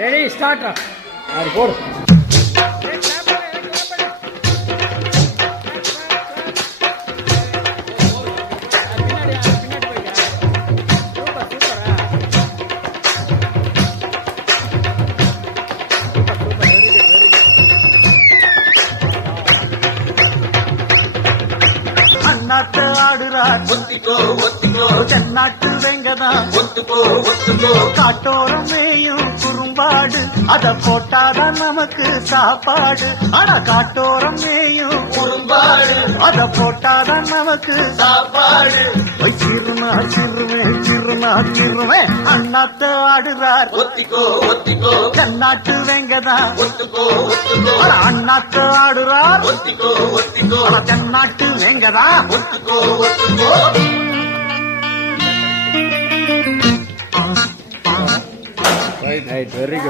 Ready start அது போடு. அண்ணாத்து ஆடுறார் ஒத்திக்கோ ஒத்திக்கோ தென்னாட்டு வெங்கதா ஒத்துக்கோ ஒத்துக்கோ காட்டோரம் மேயும் குறும்பாடு அத போட்டாதான் நமக்கு சாப்பாடு. ஆனா காட்டோரம் மேயும் குறும்பாடு அத போட்டாதான் நமக்கு சாப்பாடு. சிறுமா சிறுமே அண்ணாத்து ஆடுறார் ஒத்திக்கோ ஒத்திக்கோ தென்னாட்டு வெங்கதா ஒத்துக்கோ ஒத்துக்கோ அண்ணாத்து ஆடுறார் ஒத்திக்கோ ஒத்திக்கோ தென்னாட்டு வெங்கதா ஒத்துக்கோ ஒத்துக்கோ. Right very good.